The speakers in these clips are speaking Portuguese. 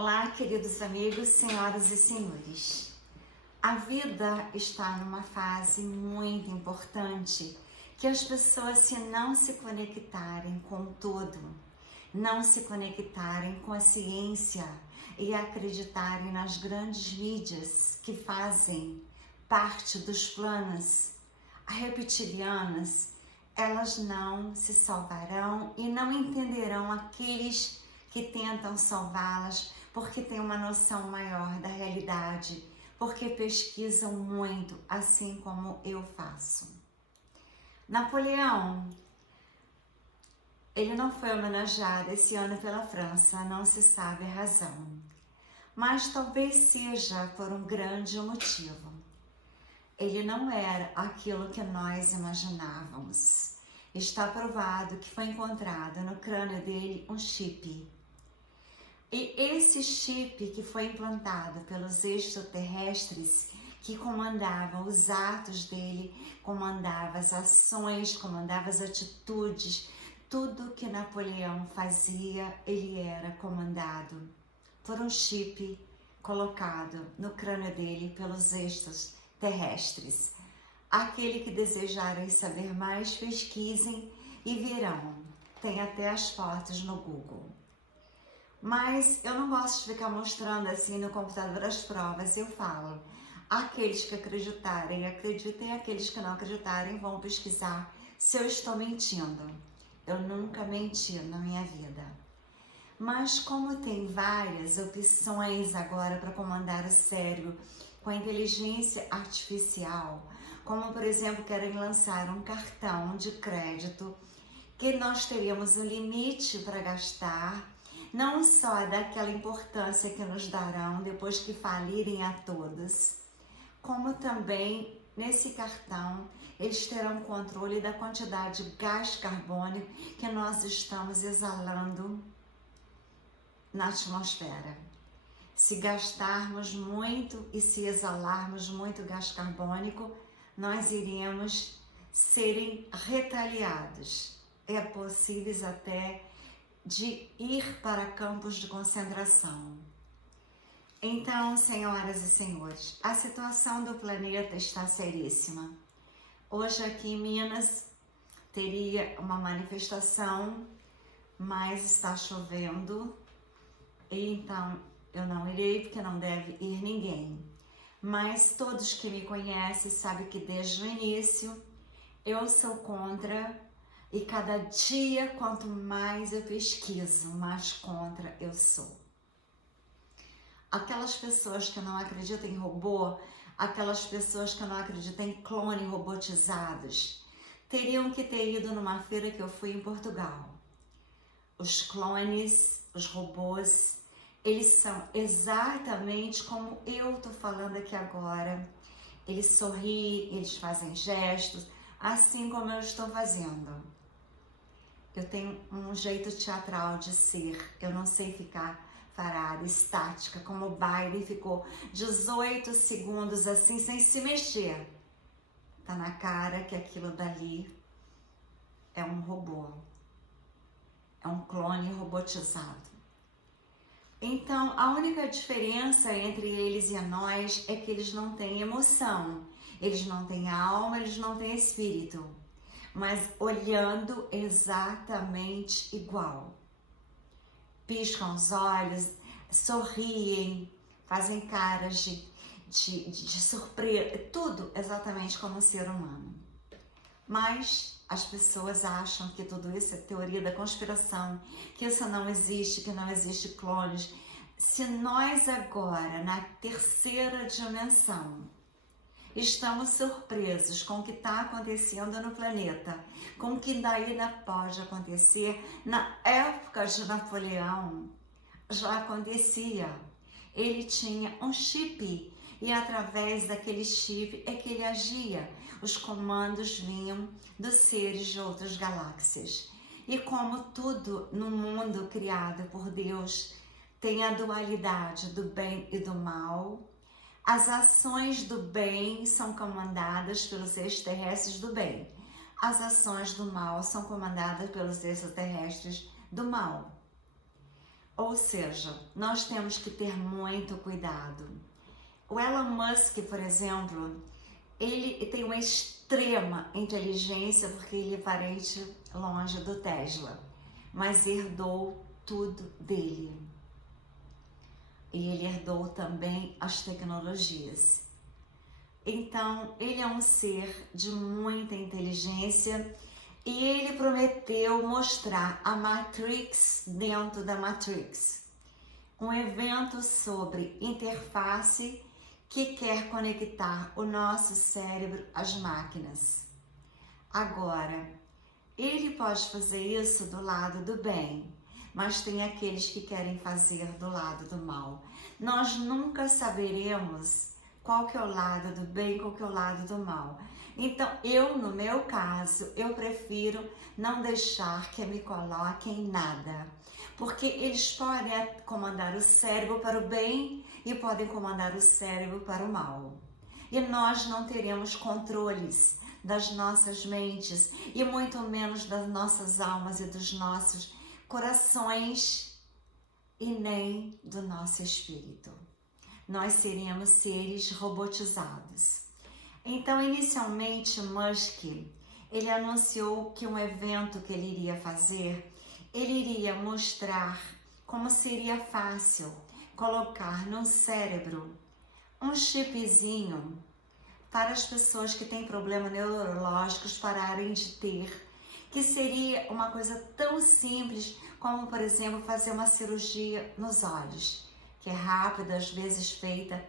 Olá, queridos amigos, senhoras e senhores. A vida está numa fase muito importante que as pessoas, se não se conectarem com o todo, não se conectarem com a ciência e acreditarem nas grandes mídias que fazem parte dos planos reptilianos, elas não se salvarão e não entenderão aqueles que tentam salvá-las, porque têm uma noção maior da realidade, porque pesquisam muito, assim como eu faço. Napoleão, ele não foi homenageado esse ano pela França, não se sabe a razão, mas talvez seja por um grande motivo. Ele não era aquilo que nós imaginávamos. Está provado que foi encontrado no crânio dele um chip. E esse chip que foi implantado pelos extraterrestres que comandavam os atos dele, comandava as ações, comandava as atitudes, tudo que Napoleão fazia, ele era comandado por um chip colocado no crânio dele pelos extraterrestres. Aquele que desejarem saber mais, pesquisem e verão. Tem até as fotos no Google. Mas eu não gosto de ficar mostrando assim no computador as provas, eu falo. Aqueles que acreditarem, acreditem, aqueles que não acreditarem vão pesquisar se eu estou mentindo. Eu nunca menti na minha vida. Mas como tem várias opções agora para comandar o cérebro com a inteligência artificial, como por exemplo querem lançar um cartão de crédito que nós teríamos um limite para gastar, não só daquela importância que nos darão depois que falirem a todos, como também nesse cartão eles terão controle da quantidade de gás carbônico que nós estamos exalando na atmosfera. Se gastarmos muito e se exalarmos muito gás carbônico, nós iremos serem retaliados. É possível até de ir para campos de concentração. Então, senhoras e senhores, a situação do planeta está seríssima. Hoje aqui em Minas teria uma manifestação, mas está chovendo, então eu não irei porque não deve ir ninguém. Mas todos que me conhecem sabem que desde o início eu sou contra. E cada dia, quanto mais eu pesquiso, mais contra eu sou. Aquelas pessoas que não acreditam em robô, aquelas pessoas que não acreditam em clone robotizados, teriam que ter ido numa feira que eu fui em Portugal. Os clones, os robôs, eles são exatamente como eu tô falando aqui agora. Eles sorriem, eles fazem gestos, assim como eu estou fazendo. Eu tenho um jeito teatral de ser, eu não sei ficar parada, estática, como o Biden ficou 18 segundos assim, sem se mexer. Tá na cara que aquilo dali é um robô, é um clone robotizado. Então, a única diferença entre eles e nós é que eles não têm emoção, eles não têm alma, eles não têm espírito. Mas olhando exatamente igual. Piscam os olhos, sorriem, fazem caras de surpresa, tudo exatamente como um ser humano. Mas as pessoas acham que tudo isso é teoria da conspiração, que isso não existe, que não existe clones. Se nós agora, na terceira dimensão, estamos surpresos com o que está acontecendo no planeta, com o que ainda pode acontecer. Na época de Napoleão, já acontecia. Ele tinha um chip e através daquele chip é que ele agia. Os comandos vinham dos seres de outras galáxias. E como tudo no mundo criado por Deus tem a dualidade do bem e do mal, as ações do bem são comandadas pelos extraterrestres do bem. As ações do mal são comandadas pelos extraterrestres do mal. Ou seja, nós temos que ter muito cuidado. O Elon Musk, por exemplo, ele tem uma extrema inteligência porque ele é parente longe do Tesla, mas herdou tudo dele. E ele herdou também as tecnologias. Então, ele é um ser de muita inteligência e ele prometeu mostrar a Matrix dentro da Matrix. Um evento sobre interface que quer conectar o nosso cérebro às máquinas. Agora, ele pode fazer isso do lado do bem, mas tem aqueles que querem fazer do lado do mal. Nós nunca saberemos qual que é o lado do bem e qual que é o lado do mal. Então, no meu caso, eu prefiro não deixar que me coloquem em nada. Porque eles podem comandar o cérebro para o bem e podem comandar o cérebro para o mal. E nós não teremos controles das nossas mentes e muito menos das nossas almas e dos nossos corações e nem do nosso espírito. Nós seríamos seres robotizados. Então, inicialmente, Musk, ele anunciou que um evento que ele iria fazer, ele iria mostrar como seria fácil colocar no cérebro um chipzinho para as pessoas que têm problemas neurológicos pararem de ter, que seria uma coisa tão simples como, por exemplo, fazer uma cirurgia nos olhos, que é rápida, às vezes feita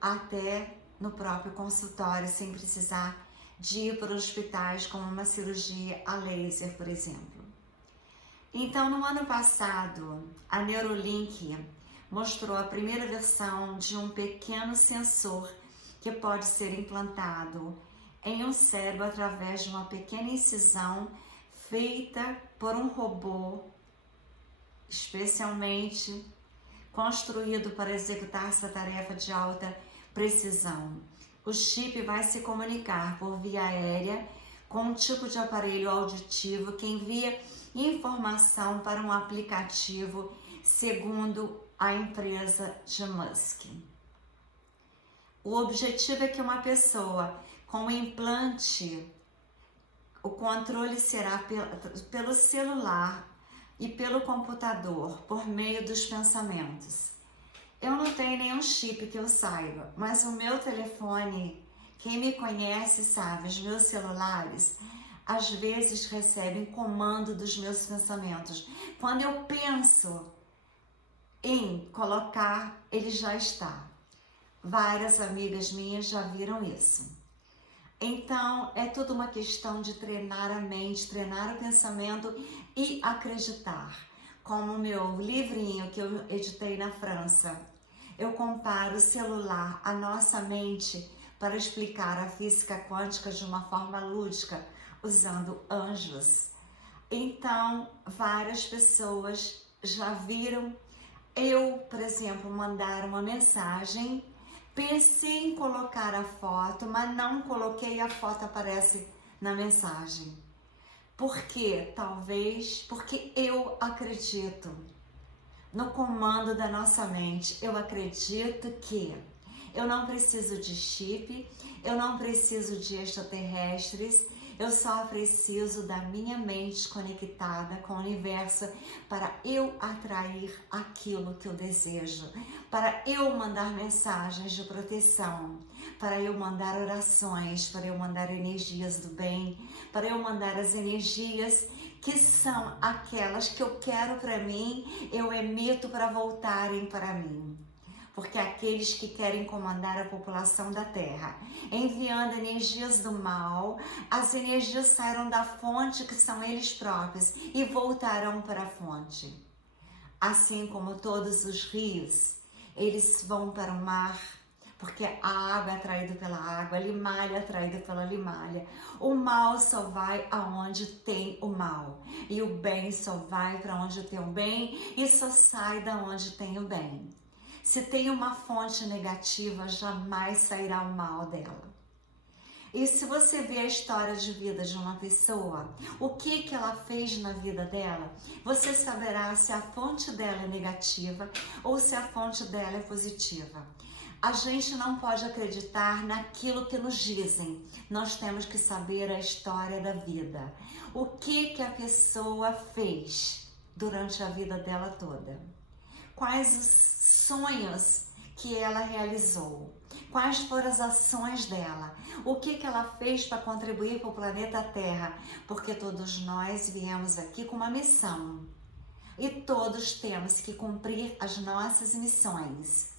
até no próprio consultório, sem precisar de ir para hospitais, como uma cirurgia a laser, por exemplo. Então, no ano passado, a Neuralink mostrou a primeira versão de um pequeno sensor que pode ser implantado em um cérebro através de uma pequena incisão feita por um robô especialmente construído para executar essa tarefa de alta precisão. O chip vai se comunicar por via aérea com um tipo de aparelho auditivo que envia informação para um aplicativo, segundo a empresa de Musk. O objetivo é que uma pessoa com um implante, o controle será pelo celular e pelo computador, por meio dos pensamentos. Eu não tenho nenhum chip que eu saiba, mas o meu telefone, quem me conhece sabe, os meus celulares, às vezes recebem comando dos meus pensamentos. Quando eu penso em colocar, ele já está. Várias amigas minhas já viram isso. Então, é tudo uma questão de treinar a mente, treinar o pensamento e acreditar. Como o meu livrinho que eu editei na França, eu comparo o celular à nossa mente para explicar a física quântica de uma forma lúdica, usando anjos. Então, várias pessoas já viram eu, por exemplo, mandar uma mensagem. Pensei em colocar a foto, mas não coloquei, a foto aparece na mensagem. Por quê? Talvez porque eu acredito no comando da nossa mente. Eu acredito que eu não preciso de chip, eu não preciso de extraterrestres, eu só preciso da minha mente conectada com o universo para eu atrair aquilo que eu desejo, para eu mandar mensagens de proteção, para eu mandar orações, para eu mandar energias do bem, para eu mandar as energias que são aquelas que eu quero para mim, eu emito para voltarem para mim. Porque aqueles que querem comandar a população da Terra, enviando energias do mal, as energias sairão da fonte que são eles próprios e voltarão para a fonte. Assim como todos os rios, eles vão para o mar, porque a água é atraída pela água, a limalha é atraída pela limalha. O mal só vai aonde tem o mal, e o bem só vai para onde tem o bem, e só sai da onde tem o bem. Se tem uma fonte negativa, jamais sairá o mal dela. E se você vê a história de vida de uma pessoa, o que ela fez na vida dela, você saberá se a fonte dela é negativa ou se a fonte dela é positiva. A gente não pode acreditar naquilo que nos dizem. Nós temos que saber a história da vida. O que a pessoa fez durante a vida dela toda. Quais os sonhos que ela realizou. Quais foram as ações dela? O que ela fez para contribuir para o planeta Terra? Porque todos nós viemos aqui com uma missão. E todos temos que cumprir as nossas missões.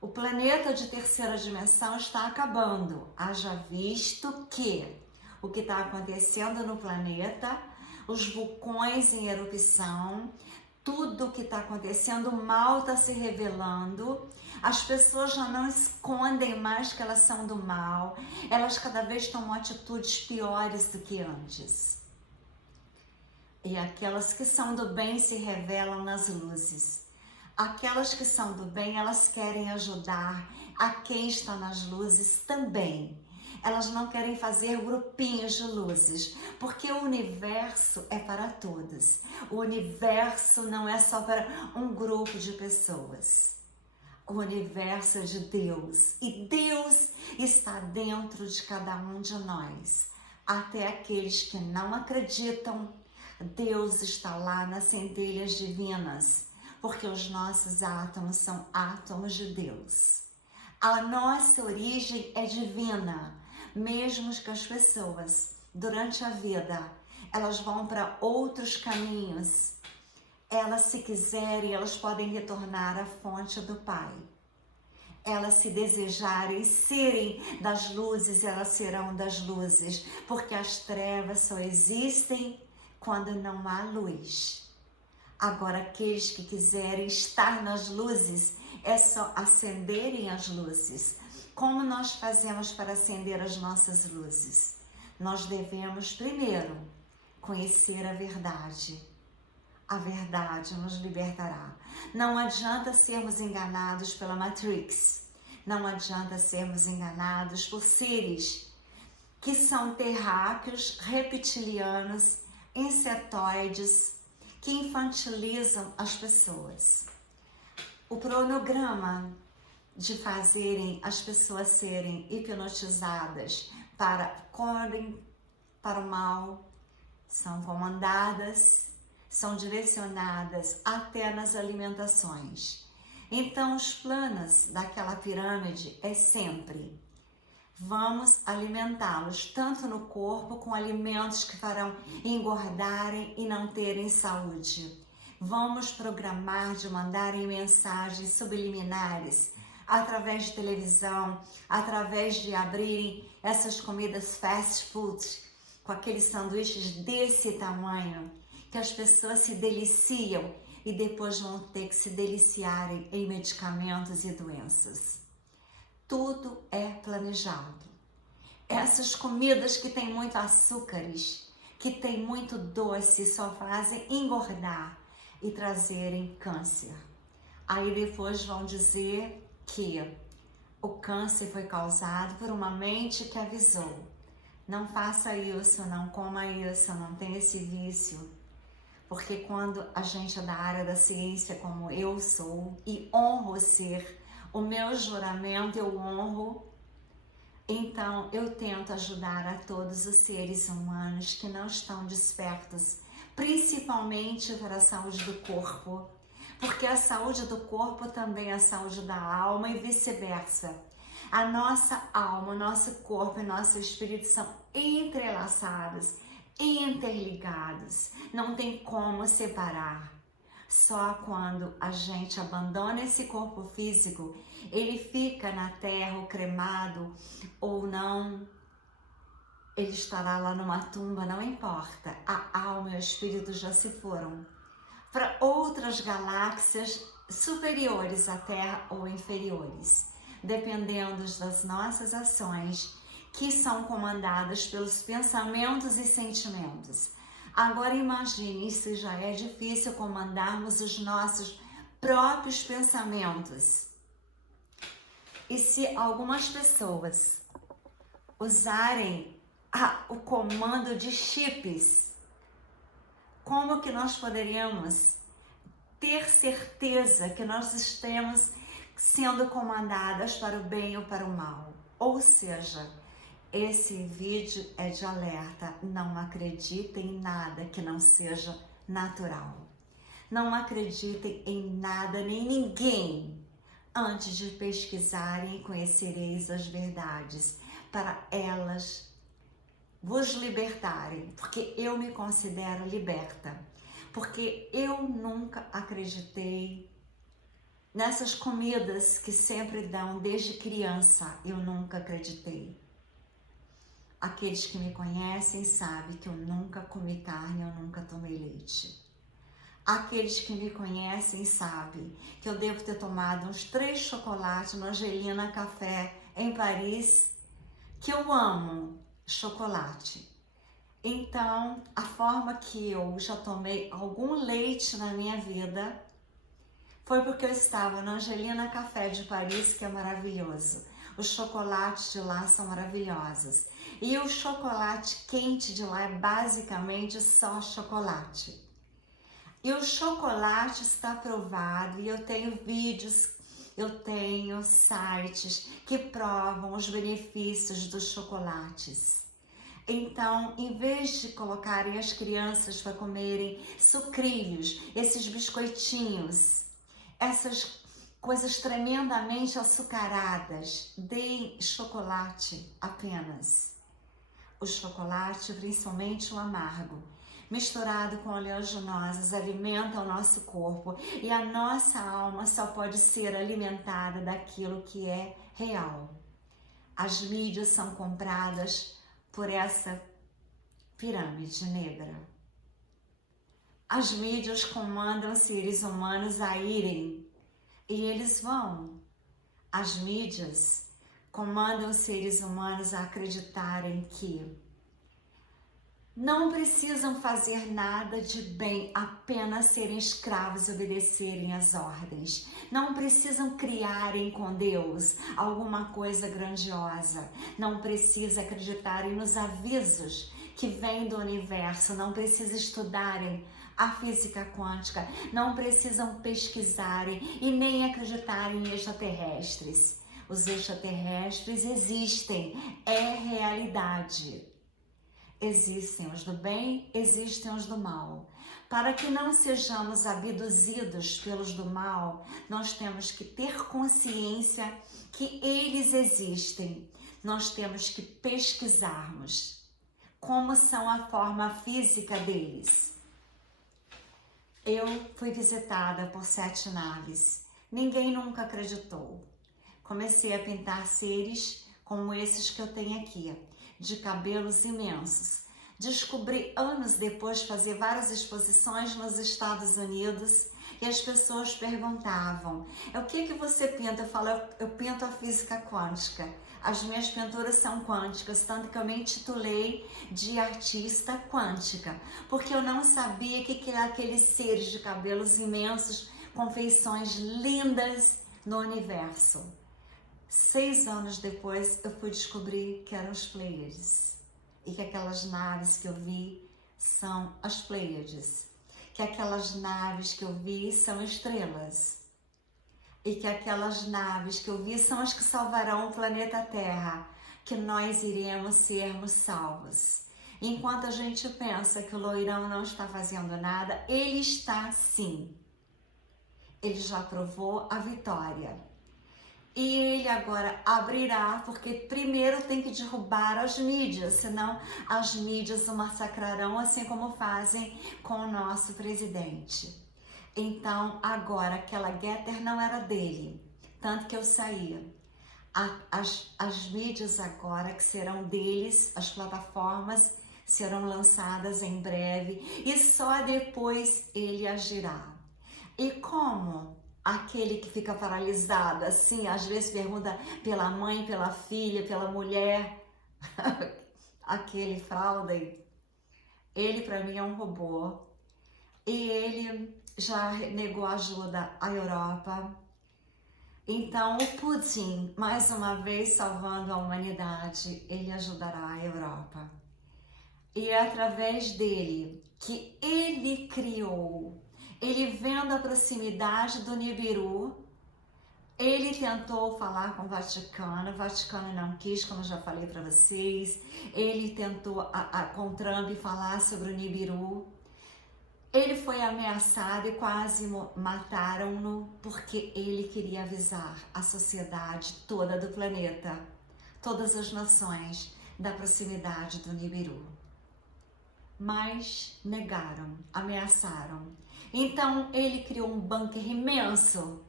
O planeta de terceira dimensão está acabando. Haja visto que o que está acontecendo no planeta, os vulcões em erupção, tudo que está acontecendo, o mal está se revelando, as pessoas já não escondem mais que elas são do mal, elas cada vez tomam atitudes piores do que antes. E aquelas que são do bem se revelam nas luzes. Aquelas que são do bem, elas querem ajudar a quem está nas luzes também. Elas não querem fazer grupinhos de luzes, porque o universo é para todos. O universo não é só para um grupo de pessoas. O universo é de Deus, e Deus está dentro de cada um de nós. Até aqueles que não acreditam, Deus está lá nas centelhas divinas, porque os nossos átomos são átomos de Deus. A nossa origem é divina. Mesmo que as pessoas, durante a vida, elas vão para outros caminhos, elas, se quiserem, elas podem retornar à fonte do Pai. Elas, se desejarem serem das luzes, elas serão das luzes, porque as trevas só existem quando não há luz. Agora, aqueles que quiserem estar nas luzes, é só acenderem as luzes. Como nós fazemos para acender as nossas luzes? Nós devemos primeiro conhecer a verdade. A verdade nos libertará. Não adianta sermos enganados pela Matrix. Não adianta sermos enganados por seres que são terráqueos, reptilianos, insetoides, que infantilizam as pessoas. O cronograma de fazerem as pessoas serem hipnotizadas para o mal, são comandadas, são direcionadas até nas alimentações. Então, os planos daquela pirâmide é sempre: vamos alimentá-los tanto no corpo com alimentos que farão engordarem e não terem saúde. Vamos programar de mandarem mensagens subliminares através de televisão, através de abrirem essas comidas fast food, com aqueles sanduíches desse tamanho, que as pessoas se deliciam e depois vão ter que se deliciarem em medicamentos e doenças. Tudo é planejado. Essas comidas que têm muito açúcares, que têm muito doce, só fazem engordar e trazerem câncer. Aí depois vão dizer que o câncer foi causado por uma mente que avisou: não faça isso, não coma isso, não tenha esse vício. Porque quando a gente é da área da ciência, como eu sou, e honro ser, o meu juramento eu honro, então eu tento ajudar a todos os seres humanos que não estão despertos, principalmente para a saúde do corpo, porque a saúde do corpo também é a saúde da alma e vice-versa. A nossa alma, o nosso corpo e nosso espírito são entrelaçados, interligados. Não tem como separar. Só quando a gente abandona esse corpo físico, ele fica na terra, ou cremado, ou não, ele estará lá numa tumba, não importa. A alma e o espírito já se foram para outras galáxias superiores à Terra ou inferiores, dependendo das nossas ações, que são comandadas pelos pensamentos e sentimentos. Agora imagine se já é difícil comandarmos os nossos próprios pensamentos. E se algumas pessoas usarem o comando de chips. Como que nós poderíamos ter certeza que nós estamos sendo comandadas para o bem ou para o mal? Ou seja, esse vídeo é de alerta. Não acreditem em nada que não seja natural. Não acreditem em nada nem ninguém antes de pesquisarem e conhecereis as verdades, para elas vos libertarem, porque eu me considero liberta, porque eu nunca acreditei nessas comidas que sempre dão desde criança. Eu nunca acreditei. Aqueles que me conhecem sabem que eu nunca comi carne, eu nunca tomei leite. Aqueles que me conhecem sabem que eu devo ter tomado uns 3 chocolates no Angelina Café em Paris, que eu amo chocolate. Então, a forma que eu já tomei algum leite na minha vida foi porque eu estava no Angelina Café de Paris, que é maravilhoso. Os chocolates de lá são maravilhosos. E o chocolate quente de lá é basicamente só chocolate. E o chocolate está provado, e eu tenho vídeos, eu tenho sites que provam os benefícios dos chocolates. Então, em vez de colocarem as crianças para comerem sucrilhos, esses biscoitinhos, essas coisas tremendamente açucaradas, deem chocolate apenas. O chocolate, principalmente o amargo, misturado com oleaginosas, alimenta o nosso corpo, e a nossa alma só pode ser alimentada daquilo que é real. As mídias são compradas por essa pirâmide negra. As mídias comandam seres humanos a irem, e eles vão. As mídias comandam seres humanos a acreditarem que não precisam fazer nada de bem, apenas serem escravos e obedecerem às ordens. Não precisam criarem com Deus alguma coisa grandiosa. Não precisa acreditarem nos avisos que vêm do universo. Não precisa estudarem a física quântica. Não precisam pesquisarem e nem acreditarem em extraterrestres. Os extraterrestres existem, é realidade. Existem os do bem, existem os do mal. Para que não sejamos abduzidos pelos do mal, nós temos que ter consciência que eles existem. Nós temos que pesquisarmos como são a forma física deles. Eu fui visitada por 7 naves. Ninguém nunca acreditou. Comecei a pintar seres como esses que eu tenho aqui, de cabelos imensos. Descobri anos depois fazer várias exposições nos Estados Unidos, e as pessoas perguntavam: o que você pinta? Eu falo: eu pinto a física quântica. As minhas pinturas são quânticas, tanto que eu me intitulei de artista quântica, porque eu não sabia que eram aqueles seres de cabelos imensos, com feições lindas no universo. 6 anos depois eu fui descobrir que eram os Pleiades, e que aquelas naves que eu vi são as Pleiades, que aquelas naves que eu vi são estrelas, e que aquelas naves que eu vi são as que salvarão o planeta Terra, que nós iremos sermos salvos. Enquanto a gente pensa que o loirão não está fazendo nada, ele está sim. Ele já provou a vitória. E ele agora abrirá, porque primeiro tem que derrubar as mídias, senão as mídias o massacrarão, assim como fazem com o nosso presidente. Então, agora, aquela Getter não era dele, tanto que eu saía. As mídias agora que serão deles, as plataformas serão lançadas em breve, e só depois ele agirá. E como aquele que fica paralisado, assim, às vezes pergunta pela mãe, pela filha, pela mulher, aquele fraude, ele para mim é um robô. E ele já negou ajuda à Europa, Então, o Putin, mais uma vez salvando a humanidade, ele ajudará a Europa. E é através dele, que ele criou, ele vendo a proximidade do Nibiru, ele tentou falar com o Vaticano não quis, como eu já falei para vocês. Ele tentou com Trump falar sobre o Nibiru. Ele foi ameaçado e quase mataram-no porque ele queria avisar a sociedade toda do planeta, todas as nações, da proximidade do Nibiru. Mas negaram, ameaçaram. Então ele criou um bunker imenso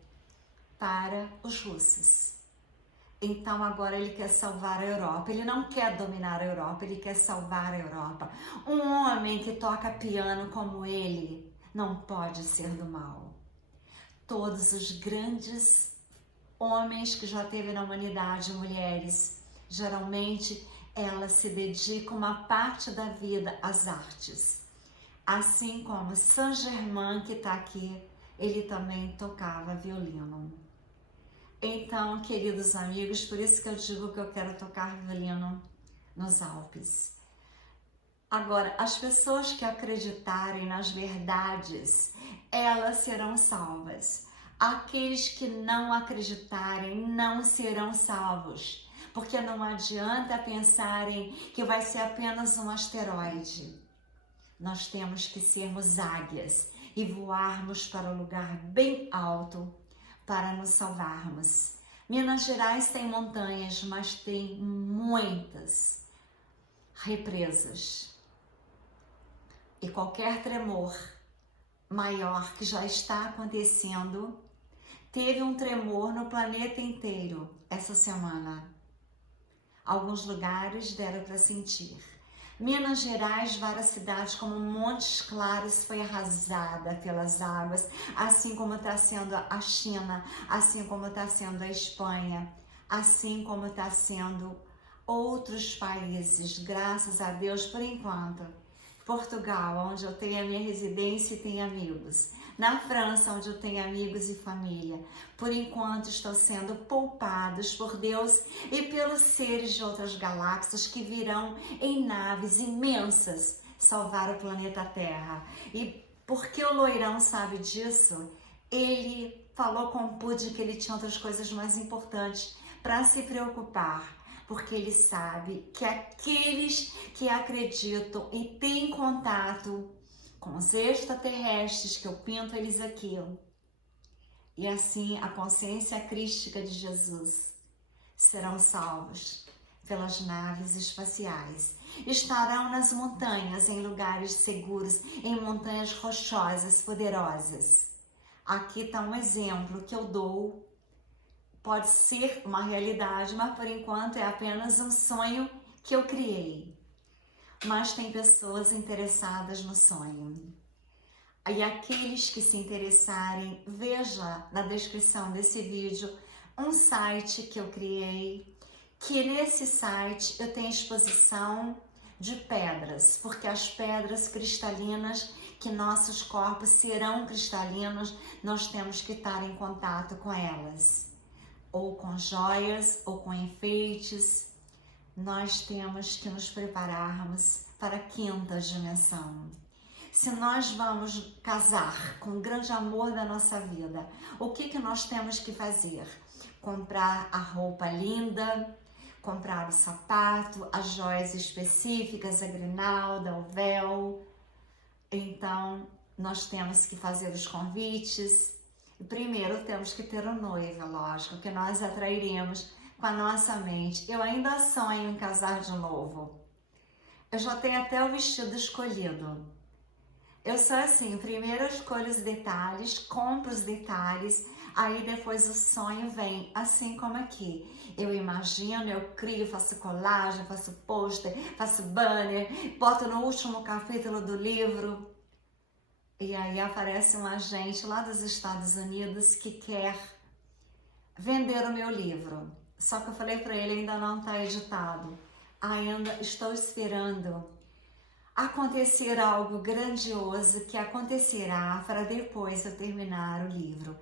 para os russos. Então agora ele quer salvar a Europa. Ele não quer dominar a Europa, ele quer salvar a Europa. Um homem que toca piano como ele não pode ser do mal. Todos os grandes homens que já teve na humanidade, mulheres, geralmente elas se dedicam uma parte da vida às artes. Assim como Saint-Germain, que está aqui, ele também tocava violino. Então, queridos amigos, por isso que eu digo que eu quero tocar violino nos Alpes. Agora, as pessoas que acreditarem nas verdades, elas serão salvas. Aqueles que não acreditarem não serão salvos, porque não adianta pensarem que vai ser apenas um asteroide. Nós temos que sermos águias e voarmos para um lugar bem alto para nos salvarmos. Minas Gerais tem montanhas, mas tem muitas represas. E qualquer tremor maior que já está acontecendo, teve um tremor no planeta inteiro essa semana. Alguns lugares deram para sentir. Minas Gerais, várias cidades como Montes Claros foi arrasada pelas águas, assim como está sendo a China, assim como está sendo a Espanha, assim como está sendo outros países, graças a Deus, por enquanto. Portugal, onde eu tenho a minha residência e tenho amigos. Na França, onde eu tenho amigos e família. Por enquanto estão sendo poupados por Deus e pelos seres de outras galáxias que virão em naves imensas salvar o planeta Terra. E porque o loirão sabe disso, ele falou com o Putin que ele tinha outras coisas mais importantes para se preocupar. Porque ele sabe que aqueles que acreditam e têm contato com os extraterrestres, que eu pinto eles aqui, e assim a consciência crística de Jesus, serão salvos pelas naves espaciais. Estarão nas montanhas, em lugares seguros, em montanhas rochosas, poderosas. Aqui está um exemplo que eu dou. Pode ser uma realidade, mas por enquanto é apenas um sonho que eu criei. Mas tem pessoas interessadas no sonho. E aqueles que se interessarem, veja na descrição desse vídeo um site que eu criei, que nesse site eu tenho exposição de pedras, porque as pedras cristalinas, que nossos corpos serão cristalinos, nós temos que estar em contato com elas. Ou com joias, ou com enfeites, nós temos que nos prepararmos para a quinta dimensão. Se nós vamos casar com o grande amor da nossa vida, o que nós temos que fazer? Comprar a roupa linda, comprar o sapato, as joias específicas, a grinalda, o véu. Então, nós temos que fazer os convites. Primeiro temos que ter um noivo, lógico, que nós atrairemos com a nossa mente. Eu ainda sonho em casar de novo. Eu já tenho até o vestido escolhido. Eu sou assim, primeiro eu escolho os detalhes, compro os detalhes, aí depois o sonho vem, assim como aqui. Eu imagino, eu crio, faço colagem, faço pôster, faço banner, boto no último capítulo do livro. E aí aparece um agente lá dos Estados Unidos que quer vender o meu livro. Só que eu falei para ele, ainda não está editado. Ainda estou esperando acontecer algo grandioso que acontecerá para depois eu terminar o livro.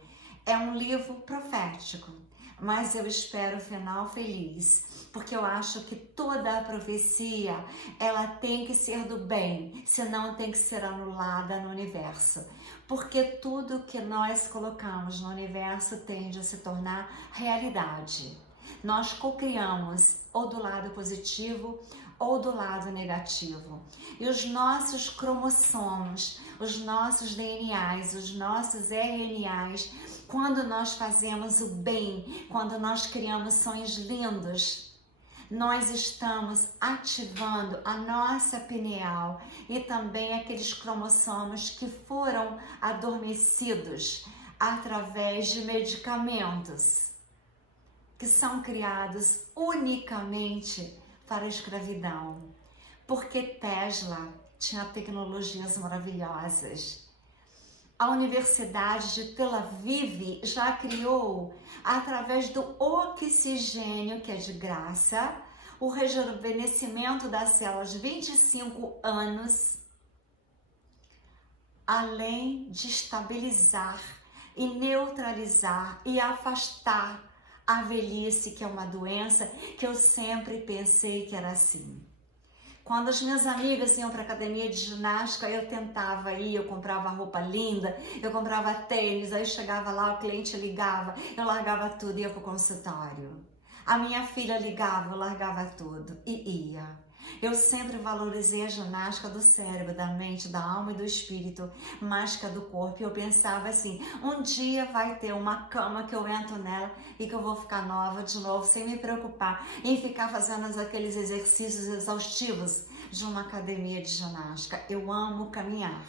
É um livro profético, mas eu espero o final feliz, porque eu acho que toda a profecia, ela tem que ser do bem, senão tem que ser anulada no universo. Porque tudo que nós colocamos no universo tende a se tornar realidade. Nós cocriamos ou do lado positivo ou do lado negativo. E os nossos cromossomos, os nossos DNAs, os nossos RNAs, quando nós fazemos o bem, quando nós criamos sonhos lindos, nós estamos ativando a nossa pineal e também aqueles cromossomos que foram adormecidos através de medicamentos que são criados unicamente para a escravidão. Porque Tesla tinha tecnologias maravilhosas. A Universidade de Tel Aviv já criou, através do oxigênio, que é de graça, o rejuvenescimento das células de 25 anos, além de estabilizar e neutralizar e afastar a velhice, que é uma doença que eu sempre pensei que era assim. Quando as minhas amigas iam para a academia de ginástica, eu tentava ir, eu comprava roupa linda, eu comprava tênis, aí chegava lá, o cliente ligava, eu largava tudo e ia para o consultório. A minha filha ligava, eu largava tudo e ia. Eu sempre valorizei a ginástica do cérebro, da mente, da alma e do espírito, mais que a do corpo. E eu pensava assim, um dia vai ter uma cama que eu entro nela e que eu vou ficar nova de novo, sem me preocupar em ficar fazendo aqueles exercícios exaustivos de uma academia de ginástica. Eu amo caminhar.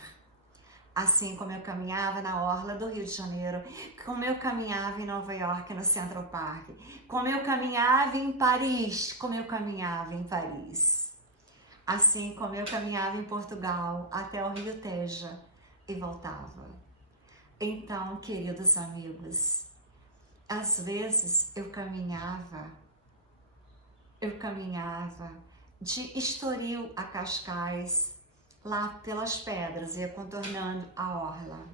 Assim como eu caminhava na orla do Rio de Janeiro, como eu caminhava em Nova York, no Central Park, como eu caminhava em Paris, como eu caminhava em Paris. Assim como eu caminhava em Portugal até o Rio Tejo e voltava. Então, queridos amigos, às vezes eu caminhava de Estoril a Cascais, lá pelas pedras, ia contornando a orla,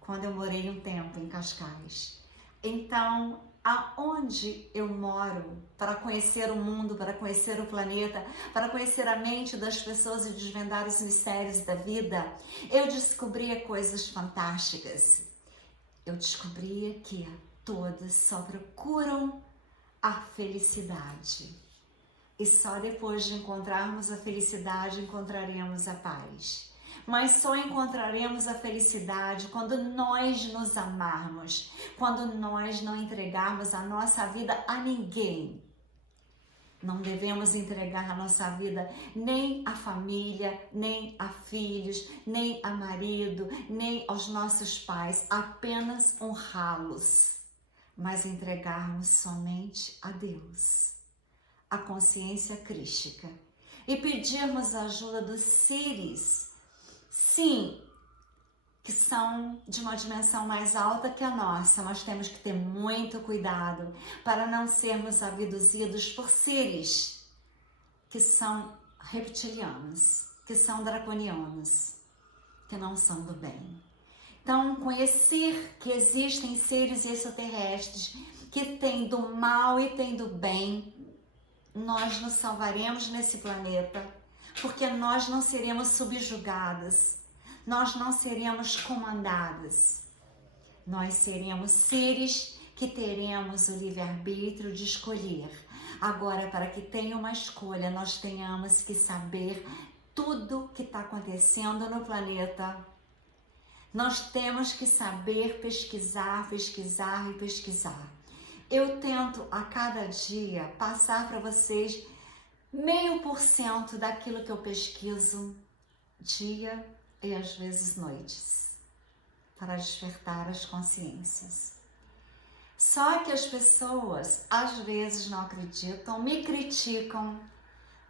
quando eu morei um tempo em Cascais. Então, aonde eu moro, para conhecer o mundo, para conhecer o planeta, para conhecer a mente das pessoas e desvendar os mistérios da vida, eu descobria coisas fantásticas. Eu descobria que todos só procuram a felicidade. E só depois de encontrarmos a felicidade, encontraremos a paz. Mas só encontraremos a felicidade quando nós nos amarmos, quando nós não entregarmos a nossa vida a ninguém. Não devemos entregar a nossa vida nem à família, nem a filhos, nem a marido, nem aos nossos pais, apenas honrá-los, mas entregarmos somente a Deus, a consciência crística, e pedirmos a ajuda dos seres, sim, que são de uma dimensão mais alta que a nossa, mas temos que ter muito cuidado para não sermos abduzidos por seres que são reptilianos, que são draconianos, que não são do bem. Então, conhecer que existem seres extraterrestres que têm do mal e têm do bem, nós nos salvaremos nesse planeta, porque nós não seremos subjugadas, nós não seremos comandadas, nós seremos seres que teremos o livre-arbítrio de escolher. Agora, para que tenha uma escolha, nós tenhamos que saber tudo que está acontecendo no planeta. Nós temos que saber pesquisar, pesquisar e pesquisar. Eu tento a cada dia passar para vocês 0,5% daquilo que eu pesquiso dia e às vezes noites, para despertar as consciências. Só que as pessoas às vezes não acreditam, me criticam.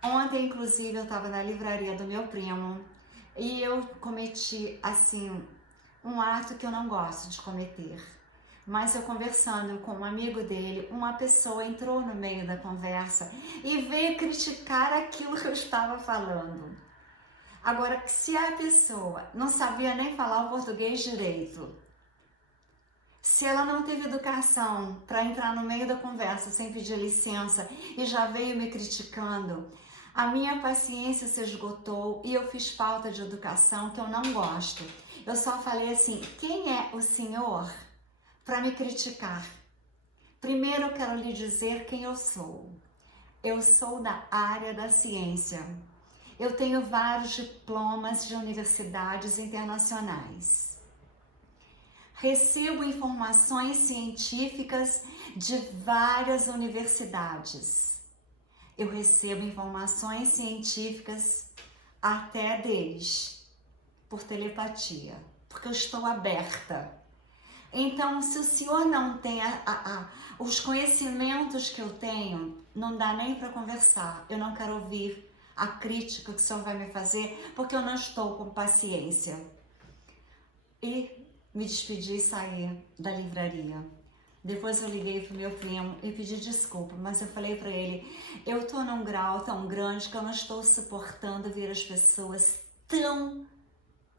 Ontem, inclusive, eu estava na livraria do meu primo e eu cometi, assim, um ato que eu não gosto de cometer. Mas eu conversando com um amigo dele, uma pessoa entrou no meio da conversa e veio criticar aquilo que eu estava falando. Agora, se a pessoa não sabia nem falar o português direito, Se ela não teve educação para entrar no meio da conversa sem pedir licença e já veio me criticando, a minha paciência se esgotou e eu fiz falta de educação que eu não gosto. Eu só falei assim: quem é o senhor para me criticar? Primeiro eu quero lhe dizer quem eu sou. Eu sou da área da ciência. Eu tenho vários diplomas de universidades internacionais. Recebo informações científicas de várias universidades. Eu recebo informações científicas até deles, por telepatia, porque eu estou aberta. Então, se o senhor não tem os conhecimentos que eu tenho, não dá nem para conversar. Eu não quero ouvir a crítica que o senhor vai me fazer, porque eu não estou com paciência. E me despedi e saí da livraria. Depois eu liguei pro meu primo e pedi desculpa, mas eu falei para ele: eu tô num grau tão grande que eu não estou suportando ver as pessoas tão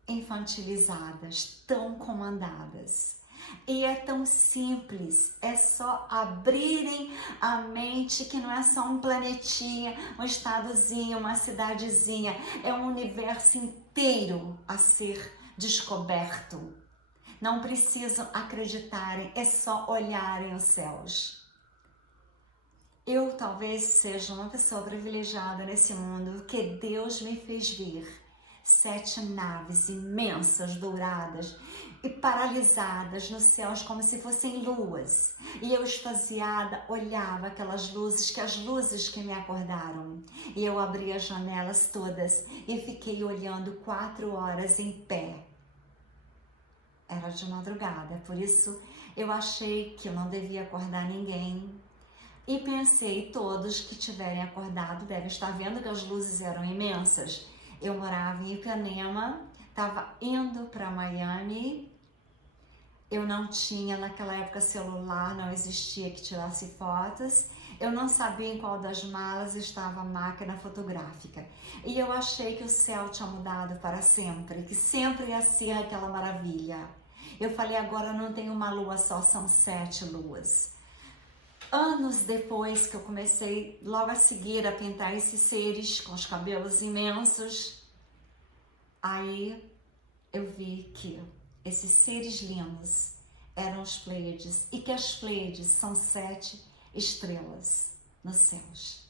infantilizadas, tão comandadas. E é tão simples, é só abrirem a mente, que não é só um planetinha, um estadozinho, uma cidadezinha, é um universo inteiro a ser descoberto. Não precisam acreditarem, é só olharem os céus. Eu talvez seja uma pessoa privilegiada nesse mundo, que Deus me fez ver 7 naves imensas, douradas e paralisadas nos céus como se fossem luas. E eu, extasiada, olhava aquelas luzes, que as luzes que me acordaram. E eu abri as janelas todas e fiquei olhando 4 horas em pé. Era de madrugada, por isso eu achei que eu não devia acordar ninguém. E pensei: todos que tiverem acordado devem estar vendo que as luzes eram imensas. Eu morava em Ipanema, estava indo para Miami. Eu não tinha naquela época celular, não existia que tirasse fotos. Eu não sabia em qual das malas estava a máquina fotográfica. E eu achei que o céu tinha mudado para sempre, que sempre ia ser aquela maravilha. Eu falei: agora não tem uma lua só, são 7 luas. Anos depois que eu comecei logo a seguir a pintar esses seres com os cabelos imensos, aí eu vi que esses seres lindos eram os Pleiades, e que as Pleiades são 7 estrelas nos céus.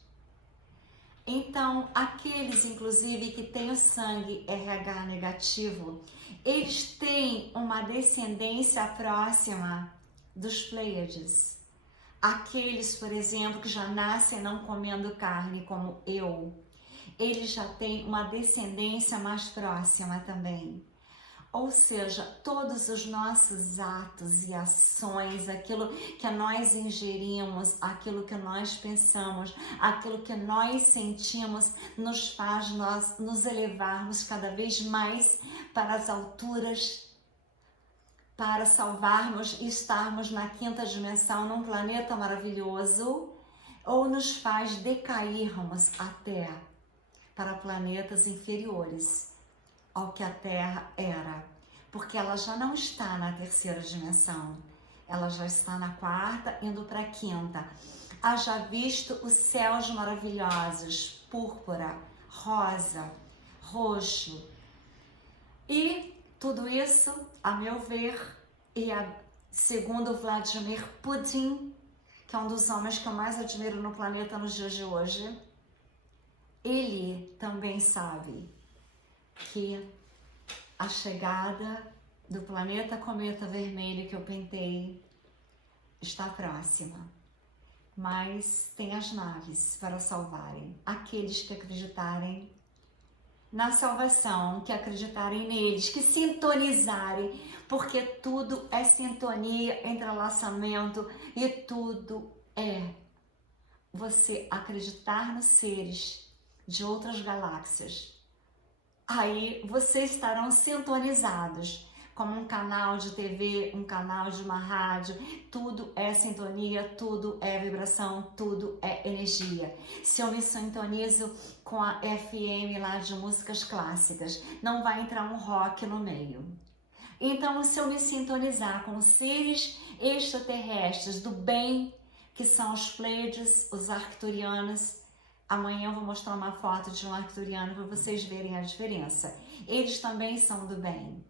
Então, aqueles inclusive que têm o sangue RH negativo, eles têm uma descendência próxima dos Pleiades. Aqueles, por exemplo, que já nascem não comendo carne como eu, eles já têm uma descendência mais próxima também. Ou seja, todos os nossos atos e ações, aquilo que nós ingerimos, aquilo que nós pensamos, aquilo que nós sentimos, nos faz nós nos elevarmos cada vez mais para as alturas, para salvarmos e estarmos na 5ª dimensão, num planeta maravilhoso, ou nos faz decairmos até para planetas inferiores ao que a Terra era, porque ela já não está na 3ª dimensão, ela já está na 4ª, indo para a 5ª. Haja visto os céus maravilhosos, púrpura, rosa, roxo, e tudo isso, a meu ver, e segundo Vladimir Putin, que é um dos homens que eu mais admiro no planeta nos dias de hoje, ele também sabe que a chegada do planeta cometa vermelho que eu pintei está próxima. Mas tem as naves para salvarem aqueles que acreditarem na salvação, que acreditarem neles, que sintonizarem, porque tudo é sintonia, entrelaçamento, e tudo é você acreditar nos seres de outras galáxias. Aí vocês estarão sintonizados, como um canal de TV, um canal de uma rádio. Tudo é sintonia, tudo é vibração, tudo é energia. Se eu me sintonizo com a FM lá de músicas clássicas, não vai entrar um rock no meio. Então, se eu me sintonizar com seres extraterrestres do bem, que são os Pleiades, os Arcturianos, amanhã eu vou mostrar uma foto de um Arcturiano para vocês verem a diferença. Eles também são do bem.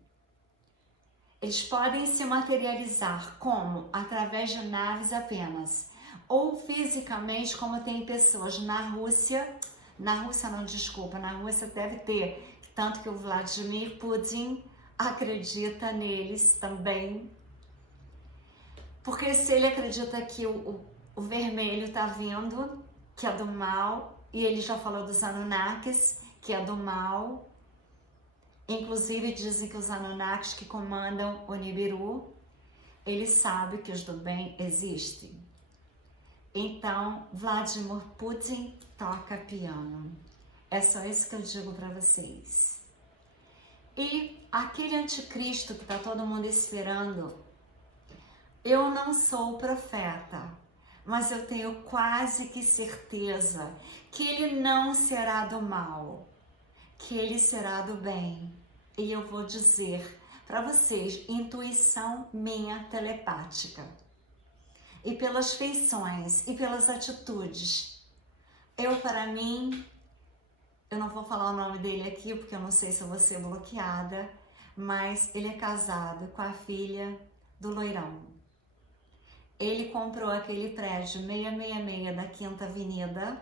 Eles podem se materializar como? Através de naves apenas, ou fisicamente, como tem pessoas na Rússia deve ter, tanto que o Vladimir Putin acredita neles também, porque se ele acredita que o vermelho está vindo, que é do mal, e ele já falou dos Anunnakis, que é do mal, inclusive dizem que os Anunnakis que comandam o Nibiru, ele sabe que os do bem existem. Então, Vladimir Putin toca piano. É só isso que eu digo para vocês. E aquele anticristo que está todo mundo esperando, eu não sou profeta, mas eu tenho quase que certeza que ele não será do mal, que ele será do bem. E eu vou dizer para vocês, intuição minha telepática. E pelas feições e pelas atitudes. Para mim, eu não vou falar o nome dele aqui porque eu não sei se eu vou ser bloqueada, mas ele é casado com a filha do Loirão. Ele comprou aquele prédio 666 da Quinta Avenida,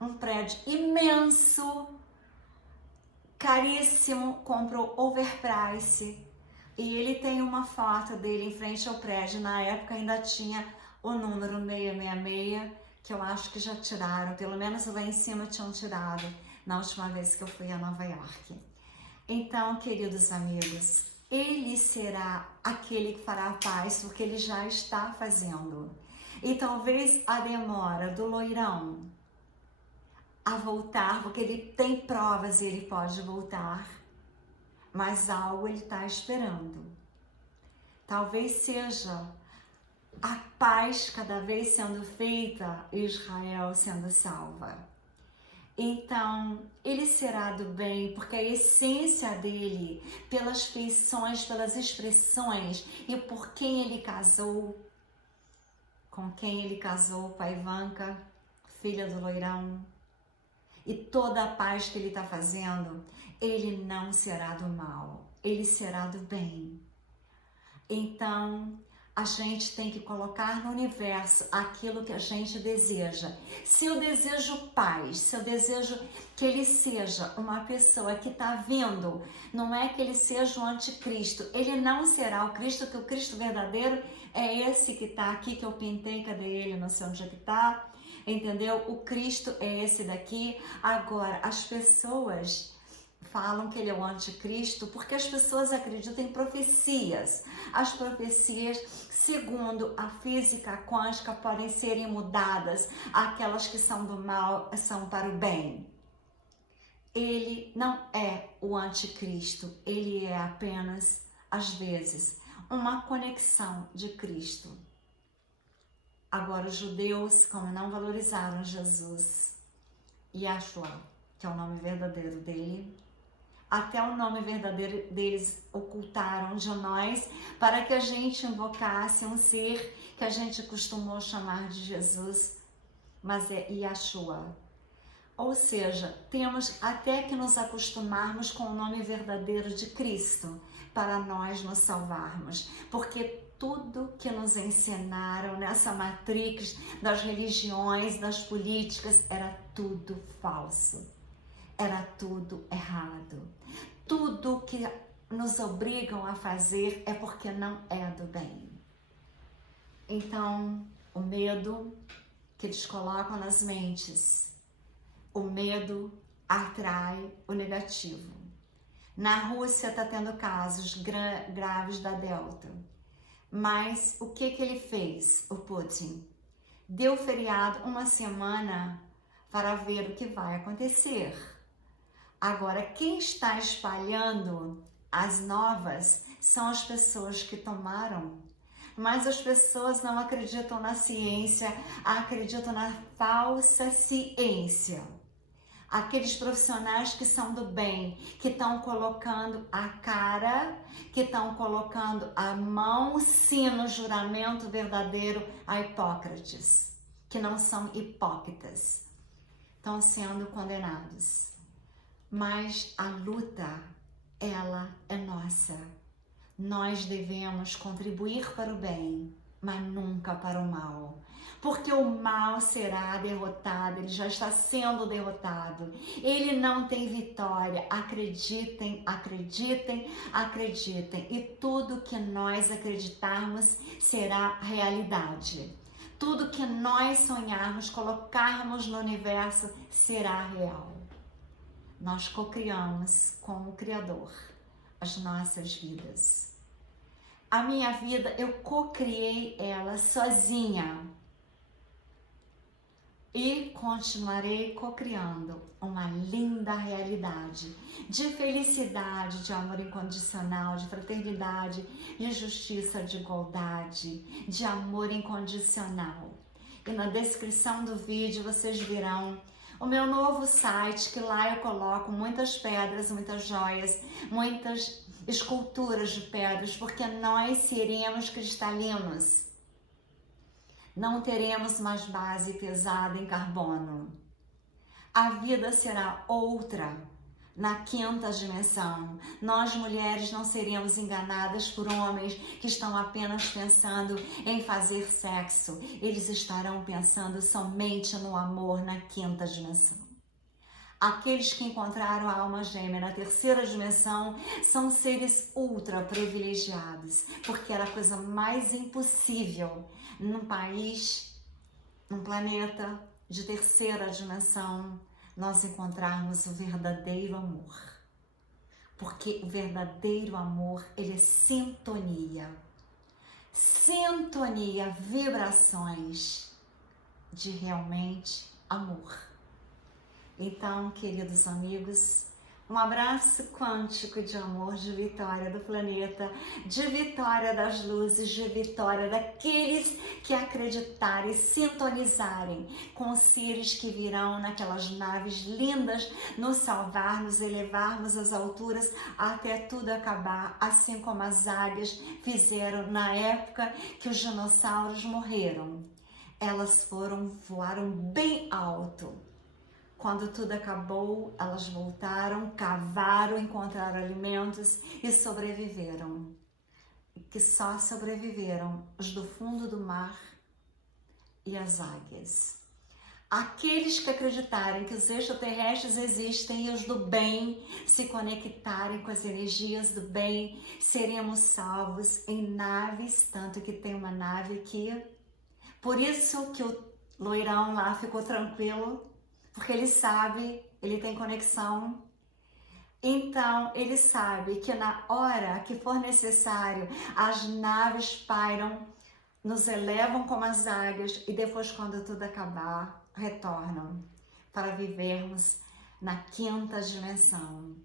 um prédio imenso, caríssimo, comprou overprice, e ele tem uma foto dele em frente ao prédio. Na época ainda tinha o número 666, que eu acho que já tiraram, pelo menos lá em cima tinham tirado na última vez que eu fui a Nova York. Então, queridos amigos, ele será aquele que fará a paz, porque ele já está fazendo. E talvez a demora do Loirão a voltar, porque ele tem provas e ele pode voltar, mas algo ele está esperando. Talvez seja a paz cada vez sendo feita e Israel sendo salva. Então, ele será do bem, porque a essência dele, pelas feições, pelas expressões e por quem ele casou, com quem ele casou, com a Ivanka, filha do Loirão, e toda a paz que ele está fazendo, ele não será do mal, ele será do bem. Então, a gente tem que colocar no universo aquilo que a gente deseja. Se eu desejo paz, se eu desejo que ele seja uma pessoa que está vindo, não é que ele seja o anticristo, ele não será o Cristo, que o Cristo verdadeiro é esse que está aqui, que eu pintei, cadê ele, não sei onde é que está, entendeu? O Cristo é esse daqui. Agora, as pessoas falam que ele é o anticristo porque as pessoas acreditam em profecias. As profecias, segundo a física quântica, podem serem mudadas. Aquelas que são do mal são para o bem. Ele não é o anticristo, ele é apenas, às vezes, uma conexão de Cristo. Agora, os judeus, como não valorizaram Jesus, Yahshua, que é o nome verdadeiro dele, até o nome verdadeiro deles ocultaram de nós, para que a gente invocasse um ser que a gente costumou chamar de Jesus, mas é Yahshua. Ou seja, temos até que nos acostumarmos com o nome verdadeiro de Cristo, para nós nos salvarmos, porque tudo que nos ensinaram nessa matrix das religiões, das políticas, era tudo falso. Era tudo errado. Tudo que nos obrigam a fazer é porque não é do bem. Então, o medo que eles colocam nas mentes, o medo atrai o negativo. Na Rússia está tendo casos graves da Delta. Mas o que ele fez, o Putin? Deu feriado uma semana para ver o que vai acontecer. Agora, quem está espalhando as novas são as pessoas que tomaram. Mas as pessoas não acreditam na ciência, acreditam na falsa ciência. aqueles profissionais que são do bem, que estão colocando a cara, que estão colocando a mão, sim, no juramento verdadeiro a Hipócrates, que não são hipócritas, estão sendo condenados. Mas a luta, ela é nossa. Nós devemos contribuir para o bem, mas nunca para o mal. Porque o mal será derrotado, ele já está sendo derrotado. Ele não tem vitória. Acreditem, acreditem, acreditem. E tudo que nós acreditarmos será realidade. Tudo que nós sonharmos, colocarmos no universo, será real. Nós cocriamos com o Criador as nossas vidas. A minha vida, eu cocriei ela sozinha. E continuarei cocriando uma linda realidade de felicidade, de amor incondicional, de fraternidade, de justiça, de igualdade, de amor incondicional. E na descrição do vídeo vocês verão o meu novo site, que lá eu coloco muitas pedras, muitas joias, muitas esculturas de pedras, porque nós seremos cristalinos. Não teremos mais base pesada em carbono. A vida será outra na quinta dimensão. Nós mulheres não seremos enganadas por homens que estão apenas pensando em fazer sexo. Eles estarão pensando somente no amor na quinta dimensão. Aqueles que encontraram a alma gêmea na terceira dimensão são seres ultra privilegiados, porque era a coisa mais impossível num país, num planeta de terceira dimensão, nós encontrarmos o verdadeiro amor. Porque o verdadeiro amor, ele é sintonia. Sintonia, vibrações de realmente amor. Então, queridos amigos, um abraço quântico de amor, de vitória do planeta, de vitória das luzes, de vitória daqueles que acreditarem, sintonizarem com os seres que virão naquelas naves lindas, nos salvar, nos elevarmos às alturas até tudo acabar, assim como as águias fizeram na época que os dinossauros morreram. Elas voaram bem alto. Quando tudo acabou, elas voltaram, cavaram, encontraram alimentos e sobreviveram. Que só sobreviveram os do fundo do mar e as águias. Aqueles que acreditarem que os extraterrestres existem e os do bem se conectarem com as energias do bem, seremos salvos em naves, tanto que tem uma nave aqui. Por isso que o loirão lá ficou tranquilo, porque ele sabe, ele tem conexão. Então, ele sabe que na hora que for necessário, as naves pairam, nos elevam como as águias e depois, quando tudo acabar, retornam para vivermos na quinta dimensão.